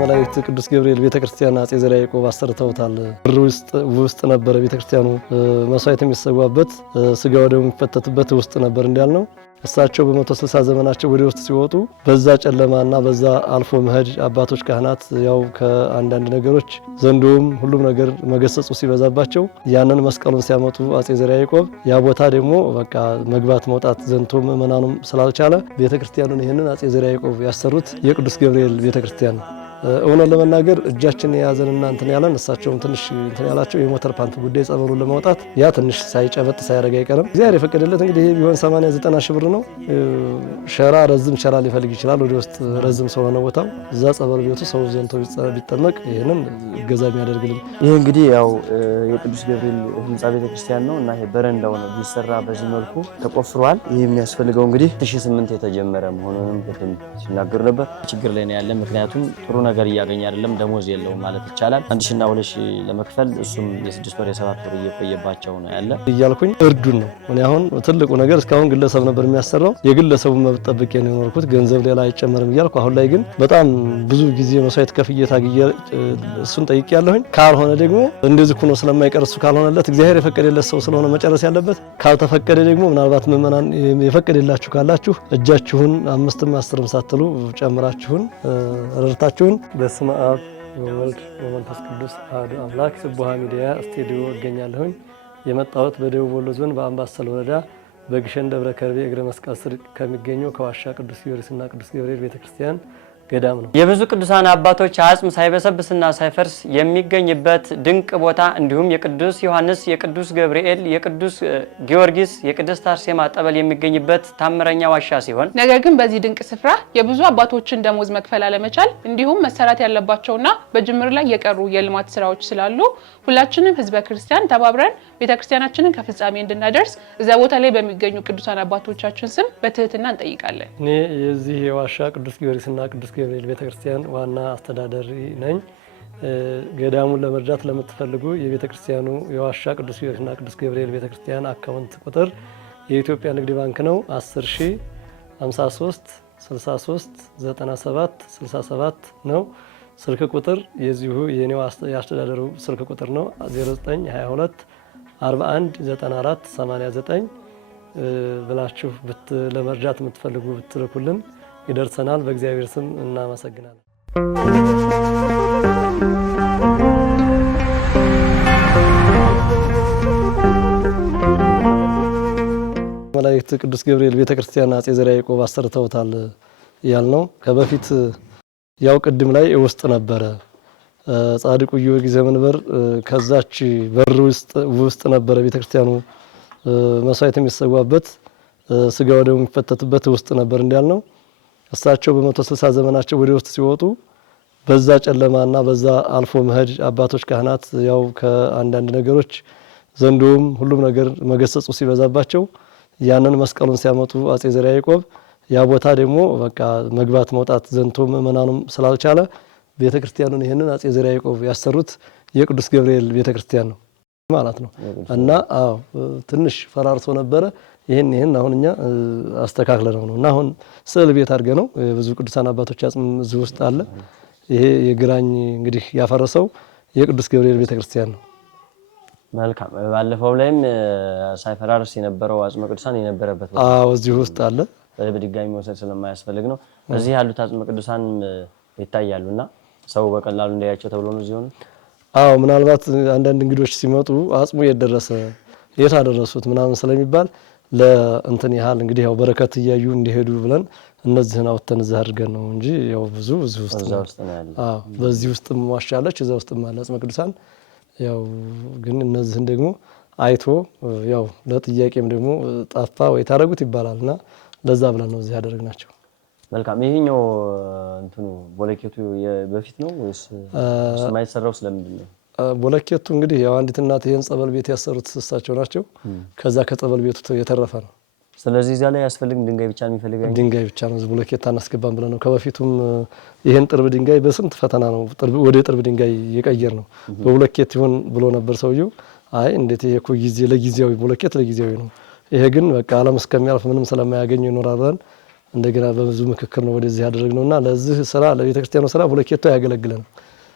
መላእክት ቅዱስ ገብርኤል ቤተክርስቲያን አጼ ዘርዓ ያዕቆብ አሰርተውታል። ብር ውስጥ ነበር ቤተክርስቲያኑ መስዋዕት የሚሰዋበት ስጋው ደግሞ የሚፈተትበት ውስጥ ነበር እንዳልነው። እሳቸው በ160 ዘመናቸው ወደ ውስጥ ሲወጡ በዛ ጨለማና በዛ አልፎ መሄድ አባቶች ካህናት ያው ከአንዳንድ ነገሮች ዘንዶም ሁሉም ነገር መገሰጹ ሲበዛባቸው ያንን መስቀሉን ሲያመጡ አጼ ዘርዓ ያዕቆብ ያ ቦታ ደግሞ በቃ መግባት መውጣት ዘንቶ ምእመናኑም ስላልቻለ ቤተክርስቲያኑን ይሄንን አጼ ዘርዓ ያዕቆብ ያሰሩት የቅዱስ ገብርኤል ቤተክርስቲያን ነው። እውነት ለመናገር እጃችን የያዘንና እንትን ያለን እሳቸውም ትንሽ እንትን ያላቸው የሞተር ፓምፕ ጉዳይ ጸበሉን ለማውጣት ያ ትንሽ ሳይጨበጥ ሳያደርግ አይቀርም። እግዚአብሔር የፈቀደለት እንግዲህ ይሄ ቢሆን 80-90 ሺህ ብር ነው። ሸራ ረዝም ሸራ ሊፈልግ ይችላል። ወደ ውስጥ ረዝም ስለሆነ ቦታው እዛ ጸበል ቤቱ ሰው ዘንቶ ቢጠመቅ ይሄንን እገዛ የሚያደርግልን ይሄ እንግዲህ ያው የቅዱስ ገብርኤል ህንጻ ቤተክርስቲያን ነው እና ይሄ በረንዳው ነው ቢሰራ በዚህ መልኩ ተቆፍሯል። ይሄ የሚያስፈልገው እንግዲህ 2008 የተጀመረ መሆኑንም ቅድም ሲናገሩ ነበር። ችግር ላይ ነው ያለ ምክንያቱም ጥሩ ነገር እያገኘ አይደለም፣ ደሞዝ የለውም ማለት ይቻላል። 1000 እና 2000 ለመክፈል እሱም የ6 ወር የ7 ወር እየቆየባቸው ነው ያለ እያልኩኝ እርዱን ነው። እኔ አሁን ትልቁ ነገር እስካሁን ግለሰብ ነበር የሚያሰራው የግለሰቡን መብት ጠብቄ ነው የኖርኩት። ገንዘብ ሌላ አይጨመርም እያልኩ አሁን ላይ ግን በጣም ብዙ ጊዜ መስዋዕት ከፍዬ ታግዬ እሱን ጠይቄ ያለሁኝ። ካልሆነ ደግሞ እንደዚህ ሆኖ ስለማይቀር እሱ ካልሆነለት እግዚአብሔር የፈቀደለት ሰው ስለሆነ መጨረስ ያለበት፣ ካልተፈቀደ ደግሞ ምናልባት ምእመናን የፈቀደላችሁ ካላችሁ እጃችሁን 5ም 10ም ሳትሉ ጨምራችሁን ረድታችሁን በስመ አብ ወወልድ ወመንፈስ ቅዱስ አሐዱ አምላክ ስቡሐ ሚዲያ ስቱዲዮ እገኛለሁኝ። የመጣሁት በደቡብ ወሎ ዞን በአምባሰል ወረዳ በግሸን ደብረ ከርቤ እግረ መስቀል ስር ከሚገኘው ከዋሻ ቅዱስ ጊዮርጊስና ቅዱስ ገብርኤል ቤተክርስቲያን ገዳም ነው። የብዙ ቅዱሳን አባቶች አጽም ሳይበሰብስና ሳይፈርስ የሚገኝበት ድንቅ ቦታ እንዲሁም የቅዱስ ዮሐንስ፣ የቅዱስ ገብርኤል፣ የቅዱስ ጊዮርጊስ፣ የቅድስት አርሴማ ጠበል የሚገኝበት ታምረኛ ዋሻ ሲሆን ነገር ግን በዚህ ድንቅ ስፍራ የብዙ አባቶችን ደሞዝ መክፈል አለመቻል እንዲሁም መሰራት ያለባቸውና በጅምር ላይ የቀሩ የልማት ስራዎች ስላሉ ሁላችንም ህዝበ ክርስቲያን ተባብረን ቤተክርስቲያናችንን ከፍጻሜ እንድናደርስ እዛ ቦታ ላይ በሚገኙ ቅዱሳን አባቶቻችን ስም በትህትና እንጠይቃለን። እኔ የዚህ የዋሻ ቅዱስ ጊዮርጊስና ቅዱስ ገብርኤል ቤተክርስቲያን ዋና አስተዳዳሪ ነኝ። ገዳሙን ለመርዳት ለምትፈልጉ የቤተክርስቲያኑ የዋሻ ቅዱስ ጊዮርጊስና ቅዱስ ገብርኤል ቤተክርስቲያን አካውንት ቁጥር የኢትዮጵያ ንግድ ባንክ ነው 10053 63 97 67 ነው። ስልክ ቁጥር የዚሁ የኔው ያስተዳደሩ ስልክ ቁጥር ነው 0922 41 94 89 ብላችሁ ለመርዳት የምትፈልጉ ብትልኩልን ይደርሰናል። በእግዚአብሔር ስም እናመሰግናለን። መላእክት ቅዱስ ገብርኤል ቤተክርስቲያን አጼ ዘርዓ ያዕቆብ አሰርተውታል ያልነው ከበፊት ያው ቅድም ላይ ውስጥ ነበረ ጻድቁ ጊዮርጊስ ዘመንበር ከዛች በር ውስጥ ነበረ ቤተክርስቲያኑ መስዋዕት የሚሰዋበት ስጋው ደግሞ የሚፈተትበት ውስጥ ነበር እንዳልነው። እሳቸው በ160 ዘመናቸው ወደ ውስጥ ሲወጡ በዛ ጨለማና በዛ አልፎ መሄድ አባቶች ካህናት ያው ከአንዳንድ ነገሮች ዘንዶም ሁሉም ነገር መገሰጹ ሲበዛባቸው ያንን መስቀሉን ሲያመጡ አጼ ዘርዓ ያዕቆብ ያ ቦታ ደግሞ በቃ መግባት መውጣት ዘንቶ ምእመናኑም ስላልቻለ ቤተክርስቲያኑን ይሄንን አጼ ዘርዓ ያዕቆብ ያሰሩት የቅዱስ ገብርኤል ቤተክርስቲያን ነው ማለት ነው። እና አዎ ትንሽ ፈራርሶ ነበረ። ይሄን አሁን እኛ አስተካክለነው ነው እና አሁን ስዕል ቤት አድርገ ነው ብዙ ቅዱሳን አባቶች አጽም እዚህ ውስጥ አለ። ይሄ የግራኝ እንግዲህ ያፈረሰው የቅዱስ ገብርኤል ቤተክርስቲያን ነው። መልካም። ባለፈው ላይም ሳይፈራርስ የነበረው አጽመ ቅዱሳን የነበረበት እዚህ ውስጥ አለ። በድጋሚ መውሰድ ስለማያስፈልግ ነው። እዚህ ያሉት አጽመ ቅዱሳን ይታያሉና ሰው በቀላሉ እንዳያቸው ተብሎ ነው እዚህ ሆነ። ምናልባት አንዳንድ እንግዶች ሲመጡ አጽሙ የደረሰ የት አደረሱት ምናምን ስለሚባል ለእንትን ያህል እንግዲህ ያው በረከት እያዩ እንዲሄዱ ብለን እነዚህን አውጥተን እዛ አድርገን ነው እንጂ ያው ብዙ እዚህ ውስጥ ነው ያለው። በዚህ ውስጥም ዋሻለች እዛ ውስጥም አለ አጽመ ቅዱሳን። ያው ግን እነዚህን ደግሞ አይቶ ያው ለጥያቄም ደግሞ ጠፋ ወይ ታረጉት ይባላልና ለዛ ብለን ነው እዚህ ያደረግናቸው። መልካም። ይሄኛው እንትኑ ቦለኬቱ በፊት ነው ወይስ የማይሰራው ስለምንድን ነው? ቦለኬቱ እንግዲህ ያው አንዲት እናት ይሄን ጸበል ቤት ያሰሩት እሳቸው ናቸው። ከዛ ከጸበል ቤቱ የተረፈ ነው። ስለዚህ እዛ ላይ ያስፈልግ ድንጋይ ብቻ ነው የሚፈልገው። ድንጋይ ብቻ ነው ቦለኬት አናስገባም ብለን ነው። ከበፊቱም ይሄን ጥርብ ድንጋይ በስንት ፈተና ነው ወደ ጥርብ ድንጋይ የቀየር ነው። በቦለኬት ይሁን ብሎ ነበር ሰውየው። አይ እንዴት ይሄ እኮ ጊዜ ለጊዜያዊ ቦለኬት ለጊዜያዊ ነው። ይሄ ግን በቃ ዓለም እስከሚያልፍ ምንም ስለማያገኝ ይኖራል ብለን እንደገና በብዙ ምክክር ነው ወደዚህ ያደረግነውና ለዚህ ስራ ለቤተክርስቲያኑ ስራ ብሎኬቱ ያገለግለናል።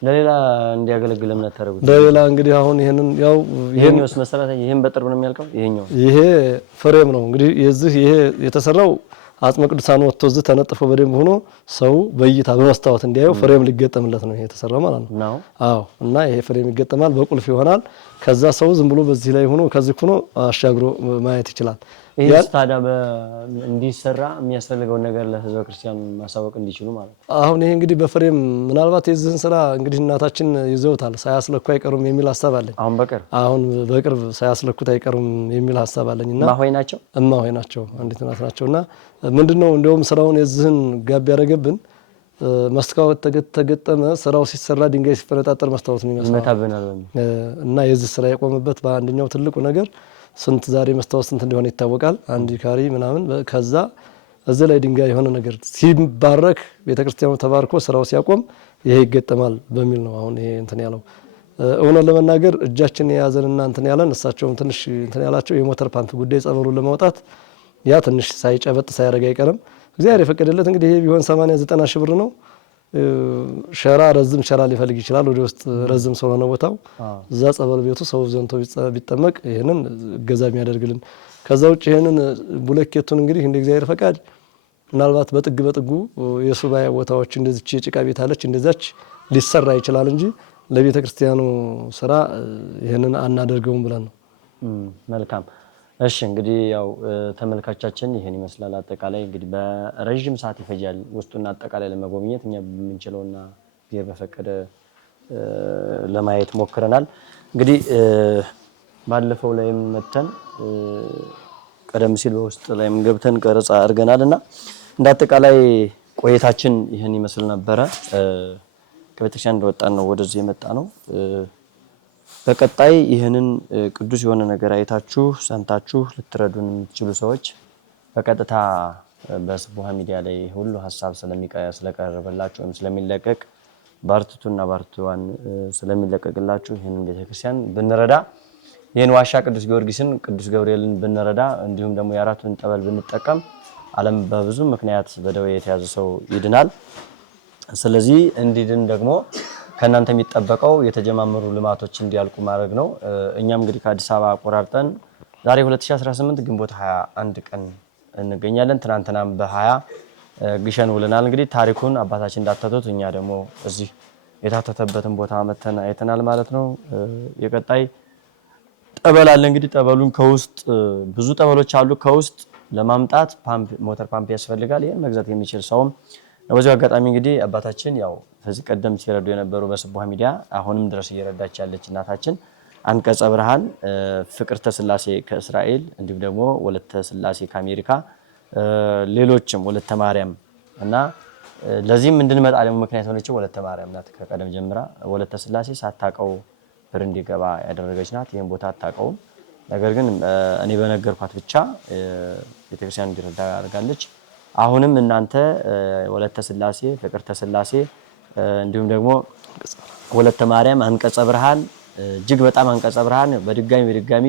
ለሌላ እንዲያገለግል ምን ታደርጉት? ለሌላ እንግዲህ አሁን ይሄንን ያው ይሄኛውስ መሰረት ይሄን በጥርብ ነው የሚያልቀው። ይሄ ፍሬም ነው እንግዲህ ይሄ የተሰራው አጽመ ቅዱሳን ወጥቶ እዚህ ተነጥፎ በደንብ ሆኖ ሰው በእይታ በመስታወት እንዲያየው ፍሬም ሊገጠምለት ነው ይሄ የተሰራው ማለት ነው። አዎ። እና ይሄ ፍሬም ይገጠማል፣ በቁልፍ ይሆናል። ከዛ ሰው ዝም ብሎ በዚህ ላይ ሆኖ ከዚህ ሆኖ አሻግሮ ማየት ይችላል። ይሄ ታዲያ እንዲሰራ የሚያስፈልገው ነገር ለህዝበ ክርስቲያን ማሳወቅ እንዲችሉ ማለት ነው። አሁን ይሄ እንግዲህ በፍሬም ምናልባት የዚህን ስራ እንግዲህ እናታችን ይዘውታል፣ ሳያስለኩ አይቀሩም የሚል ሀሳብ አለኝ። አሁን በቅርብ ሳያስለኩት አይቀሩም የሚል ሀሳብ አለኝና እማሆይ ናቸው አንዲት እናት ናቸውና ምንድነው እንደውም ስራውን የዚህን ጋብ ያደረገብን መስታወት ተገጠመ። ስራው ሲሰራ ድንጋይ ሲፈነጣጠር መስታወት ነው የሚመስለው እና የዚህ ስራ የቆመበት በአንደኛው ትልቁ ነገር ስንት ዛሬ መስታወት ስንት እንደሆነ ይታወቃል። አንድ ካሪ ምናምን ከዛ እዚህ ላይ ድንጋይ የሆነ ነገር ሲባረክ ቤተክርስቲያኑ ተባርኮ ስራው ሲያቆም ይሄ ይገጠማል በሚል ነው አሁን ይሄ እንትን ያለው። እውነት ለመናገር እጃችን የያዘንና እንትን ያለን እሳቸውም ትንሽ እንትን ያላቸው የሞተር ፓምፕ ጉዳይ ጸበሉን ለማውጣት ያ ትንሽ ሳይጨበጥ ሳይረጋ አይቀርም። እግዚአብሔር የፈቀደለት እንግዲህ ይሄ ቢሆን 80-90 ሺህ ብር ነው። ሸራ ረዝም ሸራ ሊፈልግ ይችላል ወደ ውስጥ ረዝም ስለሆነ ቦታው እዛ ጸበል ቤቱ ሰው ዘንቶ ቢጠመቅ ይሄንን እገዛ የሚያደርግልን። ከዛ ውጭ ይሄንን ብሎኬቱን እንግዲህ እንደ እግዚአብሔር ፈቃድ ምናልባት በጥጉ የሱባኤ ቦታዎች እንደዚች የጭቃ ቤት አለች እንደዛች ሊሰራ ይችላል እንጂ ለቤተ ክርስቲያኑ ስራ ይሄንን አናደርገውም ብለን ነው። መልካም። እሺ እንግዲህ ያው ተመልካቻችን ይሄን ይመስላል። አጠቃላይ እንግዲህ በረጅም ሰዓት ይፈጃል ውስጡና አጠቃላይ ለመጎብኘት እኛ በምንችለውና እግዚአብሔር በፈቀደ ለማየት ሞክረናል። እንግዲህ ባለፈው ላይም መተን ቀደም ሲል በውስጥ ላይም ገብተን ቀረጻ አድርገናልና እንደ አጠቃላይ ቆይታችን ይሄን ይመስል ነበረ። ከቤተክርስቲያን እንደወጣን ነው ወደዚህ የመጣ ነው። በቀጣይ ይህንን ቅዱስ የሆነ ነገር አይታችሁ ሰምታችሁ ልትረዱን የምትችሉ ሰዎች በቀጥታ በስቡሀ ሚዲያ ላይ ሁሉ ሀሳብ ስለቀረበላችሁ ወይም ስለሚለቀቅ ባርቱቱና ባርቱዋን ስለሚለቀቅላችሁ ይህንን ቤተክርስቲያን ብንረዳ ይህን ዋሻ ቅዱስ ጊዮርጊስን ቅዱስ ገብርኤልን ብንረዳ እንዲሁም ደግሞ የአራቱን ጠበል ብንጠቀም ዓለም በብዙ ምክንያት በደዌ የተያዘ ሰው ይድናል። ስለዚህ እንዲድን ደግሞ ከናንተ የሚጠበቀው የተጀማመሩ ልማቶች እንዲያልቁ ማድረግ ነው። እኛም እንግዲህ ከአዲስ አበባ አቆራርጠን ዛሬ 2018 ግንቦት 21 ቀን እንገኛለን። ትናንትናም በ20 ግሸን ውለናል። እንግዲህ ታሪኩን አባታችን እንዳተቱት እኛ ደግሞ እዚህ የታተተበትን ቦታ መተን አይተናል ማለት ነው። የቀጣይ ጠበል አለ። እንግዲህ ጠበሉን ከውስጥ ብዙ ጠበሎች አሉ። ከውስጥ ለማምጣት ሞተር ፓምፕ ያስፈልጋል። ይሄን መግዛት የሚችል ሰውም በዚህ አጋጣሚ እንግዲህ አባታችን ያው ከዚህ ቀደም ሲረዱ የነበሩ በስቡሀ ሚዲያ አሁንም ድረስ እየረዳች ያለች እናታችን አንቀጸ ብርሃን፣ ፍቅርተ ስላሴ ከእስራኤል እንዲሁም ደግሞ ወለተ ስላሴ ከአሜሪካ ሌሎችም ወለተ ማርያም እና ለዚህም እንድንመጣ ደግሞ ምክንያት ሆነችው ወለተ ማርያም ናት። ከቀደም ጀምራ ወለተ ስላሴ ሳታቀው ብር እንዲገባ ያደረገች ናት። ይሄን ቦታ አታቀውም። ነገር ግን እኔ በነገርኳት ብቻ ቤተክርስቲያን እንዲረዳ አድርጋለች። አሁንም እናንተ ወለተ ስላሴ፣ ፍቅርተ ስላሴ እንዲሁም ደግሞ ወለተ ማርያም፣ አንቀጸ ብርሃን እጅግ በጣም አንቀጸ ብርሃን በድጋሚ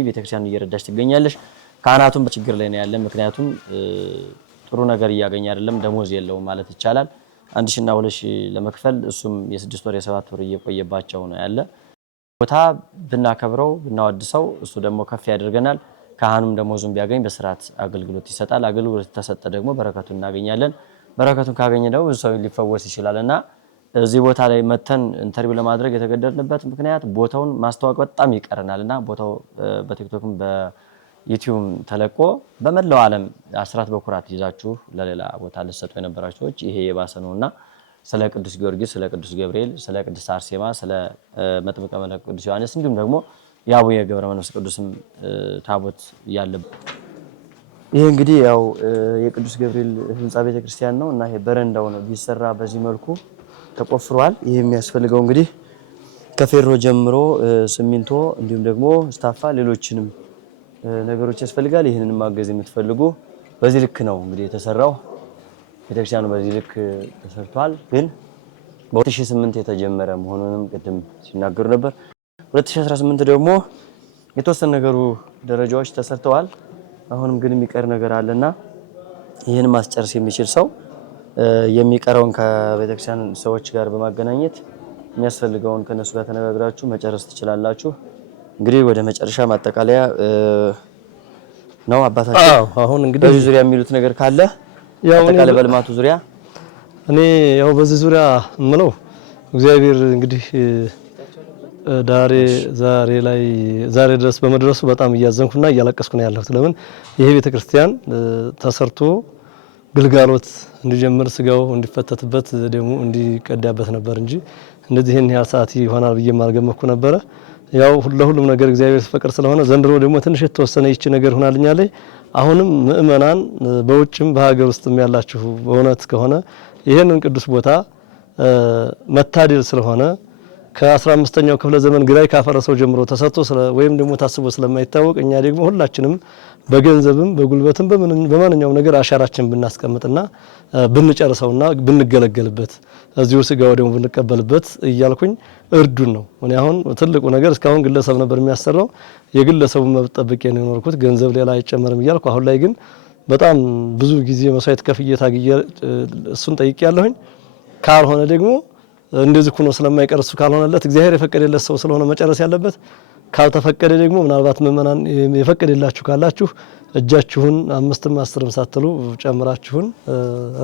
ቤተክርስቲያን እየረዳች ትገኛለች። ካህናቱም በችግር ላይ ነው ያለ። ምክንያቱም ጥሩ ነገር እያገኘ አይደለም፣ ደሞዝ የለውም ማለት ይቻላል። 1000 እና 2000 ለመክፈል እሱም የ6 ወር የ7 ወር እየቆየባቸው ነው ያለ። ቦታ ብናከብረው ብናወድሰው እሱ ደግሞ ከፍ ያደርገናል። ካህኑም ደሞዙን ቢያገኝ በስርዓት አገልግሎት ይሰጣል። አገልግሎት ተሰጠ ደግሞ በረከቱን እናገኛለን። በረከቱን ካገኘ ደግሞ ብዙ ሰው ሊፈወስ ይችላልና እዚህ ቦታ ላይ መተን ኢንተርቪው ለማድረግ የተገደድንበት ምክንያት ቦታውን ማስተዋወቅ በጣም ይቀርናልና ቦታው በቲክቶክም በዩቲዩብ ተለቆ በመላው ዓለም አስራት በኩራት ይዛችሁ ለሌላ ቦታ ልትሰጡ የነበራችሁ ሰዎች ይሄ የባሰ ነውና ስለ ቅዱስ ጊዮርጊስ፣ ስለ ቅዱስ ገብርኤል፣ ስለ ቅድስት አርሴማ፣ ስለ መጥምቀ መለኮት ቅዱስ ዮሐንስ እንዲሁም ደግሞ የአቡነ ገብረ መንፈስ ቅዱስም ታቦት ያለበት ይሄ እንግዲህ ያው የቅዱስ ገብርኤል ህንጻ ቤተክርስቲያን ነው እና ይሄ በረንዳው ነው ቢሰራ በዚህ መልኩ ተቆፍሯል። ይሄ የሚያስፈልገው እንግዲህ ከፌሮ ጀምሮ ሲሚንቶ እንዲሁም ደግሞ ስታፋ ሌሎችንም ነገሮች ያስፈልጋል። ይሄንን ማገዝ የምትፈልጉ በዚህ ልክ ነው እንግዲህ የተሰራው። ቤተክርስቲያኑ በዚህ ልክ ተሰርቷል። ግን በ2008 የተጀመረ መሆኑንም ቅድም ሲናገሩ ነበር። 2018 ደግሞ የተወሰነ ነገሩ ደረጃዎች ተሰርተዋል። አሁንም ግን የሚቀር ነገር አለና ይህን ማስጨረስ የሚችል ሰው የሚቀረውን ከቤተክርስቲያን ሰዎች ጋር በማገናኘት የሚያስፈልገውን ከነሱ ጋር ተነጋግራችሁ መጨረስ ትችላላችሁ። እንግዲህ ወደ መጨረሻ ማጠቃለያ ነው አባታችን። አሁን እንግዲህ በዚህ ዙሪያ የሚሉት ነገር ካለ አጠቃላይ በልማቱ ዙሪያ እኔ ያው በዚህ ዙሪያ ምለው እግዚአብሔር እንግዲህ ዛሬ ድረስ በመድረሱ በጣም እያዘንኩና እያለቀስኩ ነው ያለሁት። ለምን ይሄ ቤተክርስቲያን ተሰርቶ ግልጋሎት እንዲጀምር ስጋው እንዲፈተትበት ደግሞ እንዲቀዳበት ነበር እንጂ እንደዚህ ይሄን ያህል ሰዓት ይሆናል ብዬ ማልገመኩ ነበረ። ያው ለሁሉም ነገር እግዚአብሔር ፈቅድ ስለሆነ ዘንድሮ ደግሞ ትንሽ የተወሰነ ይቺ ነገር ሆናልኛለች። አሁንም ምእመናን በውጭም በሀገር ውስጥም ያላችሁ በእውነት ከሆነ ይሄንን ቅዱስ ቦታ መታደል ስለሆነ ከ15ኛው ክፍለ ዘመን ግራይ ካፈረሰው ጀምሮ ተሰጥቶ ወይም ደግሞ ታስቦ ስለማይታወቅ እኛ ደግሞ ሁላችንም በገንዘብም በጉልበትም በማንኛውም ነገር አሻራችን ብናስቀምጥና ብንጨርሰውና ብንገለገልበት እዚሁ ስጋው ደግሞ ብንቀበልበት እያልኩኝ እርዱን ነው። እኔ አሁን ትልቁ ነገር እስካሁን ግለሰብ ነበር የሚያሰራው የግለሰቡን መብት ጠብቄ ነው የኖርኩት። ገንዘብ ሌላ አይጨመርም እያልኩ አሁን ላይ ግን በጣም ብዙ ጊዜ መስዋዕት ከፍዬ ታግዬ እሱን ጠይቄያለሁኝ። ካልሆነ ደግሞ እንደዚህ ሆኖ ስለማይቀር እሱ ካልሆነለት እግዚአብሔር የፈቀደለት ሰው ስለሆነ መጨረስ ያለበት ካልተፈቀደ ደግሞ ምናልባት ምእመናን የፈቀደላችሁ ካላችሁ እጃችሁን 5ም 10ም ሳትሉ ጨምራችሁን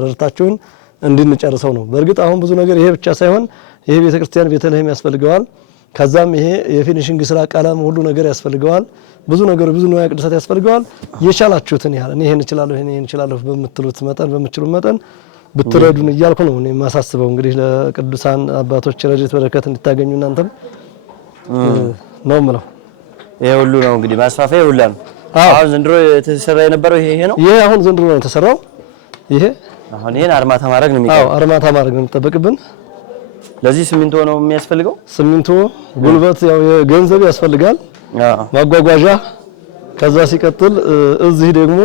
ረድታችሁን እንድንጨርሰው ነው። በእርግጥ አሁን ብዙ ነገር ይሄ ብቻ ሳይሆን ይሄ ቤተክርስቲያን ቤተልሔም ያስፈልገዋል። ከዛም ይሄ የፊኒሺንግ ስራ ቀለም ሁሉ ነገር ያስፈልገዋል። ብዙ ነገር ብዙ ንዋየ ቅድሳት ያስፈልገዋል። የቻላችሁትን ያህል እኔ ይሄን እችላለሁ በምትሉት መጠን በምትችሉ መጠን ብትረዱን እያልኩ ነው እኔ ማሳስበው። እንግዲህ ለቅዱሳን አባቶች ረድኤት በረከት እንድታገኙ እናንተም ነው የምለው። ይሄ ሁሉ ነው እንግዲህ ማስፋፋያ ሁሉ ነው። አሁን ዘንድሮ የተሰራ የነበረው ይሄ ነው። ይሄ አሁን ዘንድሮ ነው የተሰራው። ይሄ አሁን ይሄን አርማታ ማድረግ ነው የሚጠበቅ። አርማታ ማድረግ ነው የሚጠበቅብን። ለዚህ ሲሚንቶ ነው የሚያስፈልገው። ሲሚንቶ፣ ጉልበት፣ ያው የገንዘብ ያስፈልጋል ማጓጓዣ። ከዛ ሲቀጥል እዚህ ደግሞ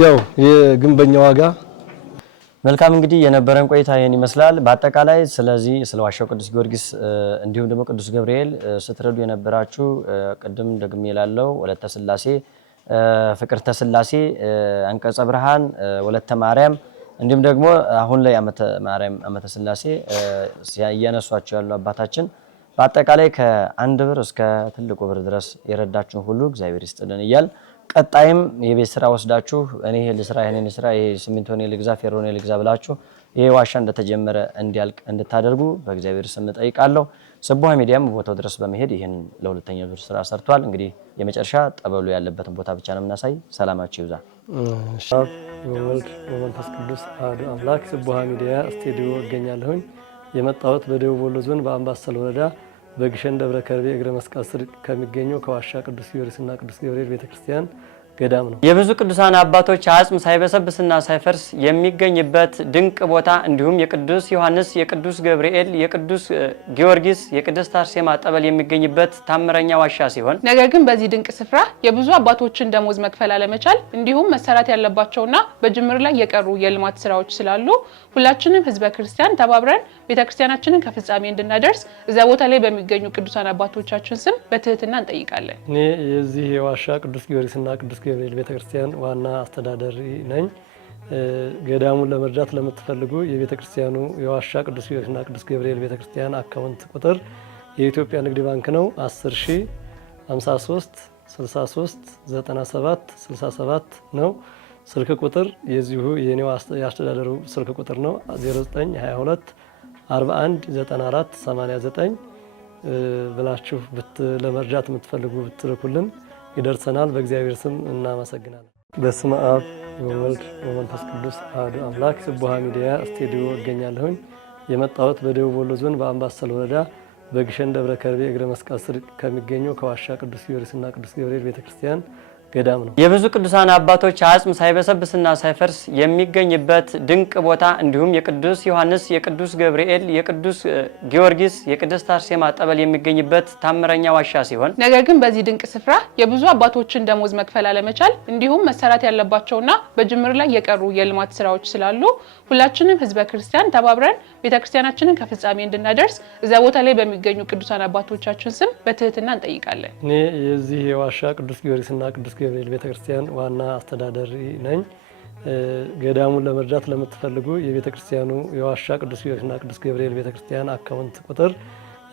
ያው የግንበኛ ዋጋ። መልካም እንግዲህ የነበረን ቆይታ ይሄን ይመስላል። በአጠቃላይ ስለዚህ ስለ ዋሻው ቅዱስ ጊዮርጊስ እንዲሁም ደግሞ ቅዱስ ገብርኤል ስትረዱ የነበራችሁ ቅድም ደግሜ እላለሁ ወለተ ስላሴ፣ ፍቅርተ ስላሴ፣ አንቀጸ ብርሃን፣ ወለተ ማርያም እንዲሁም ደግሞ አሁን ላይ አመተ ማርያም አመተ ስላሴ እያነሷቸው ያሉ አባታችን በአጠቃላይ ከ1 ብር እስከ ትልቁ ብር ድረስ የረዳችሁን ሁሉ እግዚአብሔር ይስጥልን እያል ቀጣይም የቤት ስራ ወስዳችሁ እኔ ይሄ ልስራ ይሄን ልስራ ይሄ ሲሚንቶኔ ልግዛ ፌሮኔ ልግዛ ብላችሁ ይሄ ዋሻ እንደተጀመረ እንዲያልቅ እንድታደርጉ በእግዚአብሔር ስም ጠይቃለሁ። ስቡሀ ሚዲያም ቦታው ድረስ በመሄድ ይሄን ለሁለተኛ ዙር ስራ ሰርቷል። እንግዲህ የመጨረሻ ጠበሉ ያለበትን ቦታ ብቻ ነው የምናሳይ። ሰላማችሁ ይብዛ። ወልድ ወመንፈስ ቅዱስ አሐዱ አምላክ። ስቡሀ ሚዲያ ስቱዲዮ እገኛለሁኝ። የመጣሁት በደቡብ ወሎ ዞን በአምባሰል ወረዳ በግሸን ደብረ ከርቤ እግረ መስቀል ስር ከሚገኘው ከዋሻ ቅዱስ ጊዮርጊስና ቅዱስ ገብርኤል ቤተክርስቲያን ገዳም ነው። የብዙ ቅዱሳን አባቶች አጽም ሳይበሰብስና ሳይፈርስ የሚገኝበት ድንቅ ቦታ እንዲሁም የቅዱስ ዮሐንስ፣ የቅዱስ ገብርኤል፣ የቅዱስ ጊዮርጊስ፣ የቅድስት አርሴማ ጠበል የሚገኝበት ታምረኛ ዋሻ ሲሆን ነገር ግን በዚህ ድንቅ ስፍራ የብዙ አባቶችን ደሞዝ መክፈል አለመቻል እንዲሁም መሰራት ያለባቸውና በጅምር ላይ የቀሩ የልማት ስራዎች ስላሉ ሁላችንም ህዝበ ክርስቲያን ተባብረን ቤተክርስቲያናችንን ከፍጻሜ እንድናደርስ እዛ ቦታ ላይ በሚገኙ ቅዱሳን አባቶቻችን ስም በትህትና እንጠይቃለን። እኔ የዚህ የዋሻ ቅዱስ ጊዮርጊስና ቅዱስ ገብርኤል ቤተክርስቲያን ዋና አስተዳዳሪ ነኝ። ገዳሙን ለመርዳት ለምትፈልጉ የቤተክርስቲያኑ የዋሻ ቅዱስ ጊዮርጊስና ቅዱስ ገብርኤል ቤተክርስቲያን አካውንት ቁጥር የኢትዮጵያ ንግድ ባንክ ነው 10053 63 97 67 ነው። ስልክ ቁጥር የዚሁ የኔው ያስተዳደሩ ስልክ ቁጥር ነው 0922 41 94 89 ብላችሁ ለመርዳት የምትፈልጉ ብትልኩልን ይደርሰናል። በእግዚአብሔር ስም እናመሰግናለን። በስመ አብ ወወልድ ወመንፈስ ቅዱስ አሐዱ አምላክ። ስቡሀ ሚዲያ ስቱዲዮ እገኛለሁኝ። የመጣሁት በደቡብ ወሎ ዞን በአምባሰል ወረዳ በግሸን ደብረ ከርቤ እግረ መስቀል ስር ከሚገኘው ከዋሻ ቅዱስ ጊዮርጊስና ቅዱስ ገብርኤል ቤተክርስቲያን ገዳም ነው። የብዙ ቅዱሳን አባቶች አጽም ሳይበሰብስና ሳይፈርስ የሚገኝበት ድንቅ ቦታ እንዲሁም የቅዱስ ዮሐንስ፣ የቅዱስ ገብርኤል፣ የቅዱስ ጊዮርጊስ፣ የቅድስት አርሴማ ጠበል የሚገኝበት ታምረኛ ዋሻ ሲሆን ነገር ግን በዚህ ድንቅ ስፍራ የብዙ አባቶችን ደሞዝ መክፈል አለመቻል እንዲሁም መሰራት ያለባቸውና በጅምር ላይ የቀሩ የልማት ስራዎች ስላሉ ሁላችንም ህዝበ ክርስቲያን ተባብረን ቤተክርስቲያናችንን ከፍጻሜ እንድናደርስ እዛ ቦታ ላይ በሚገኙ ቅዱሳን አባቶቻችን ስም በትህትና እንጠይቃለን። እኔ የዚህ የዋሻ ቅዱስ ጊዮርጊስና ቅዱስ ገብርኤል ቤተክርስቲያን ዋና አስተዳዳሪ ነኝ። ገዳሙን ለመርዳት ለምትፈልጉ የቤተክርስቲያኑ የዋሻ ቅዱስ ጊዮርጊስና ቅዱስ ገብርኤል ቤተክርስቲያን አካውንት ቁጥር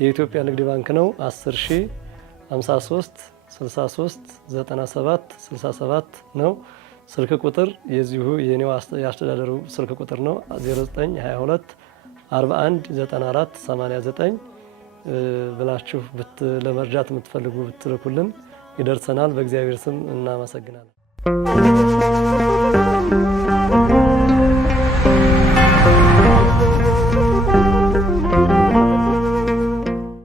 የኢትዮጵያ ንግድ ባንክ ነው 10053 63 97 67 ነው። ስልክ ቁጥር የዚሁ የኔው ያስተዳደሩ ስልክ ቁጥር ነው 0922 41 94 89 ብላችሁ ለመርዳት የምትፈልጉ ብትልኩልን ይደርሰናል። በእግዚአብሔር ስም እናመሰግናለን።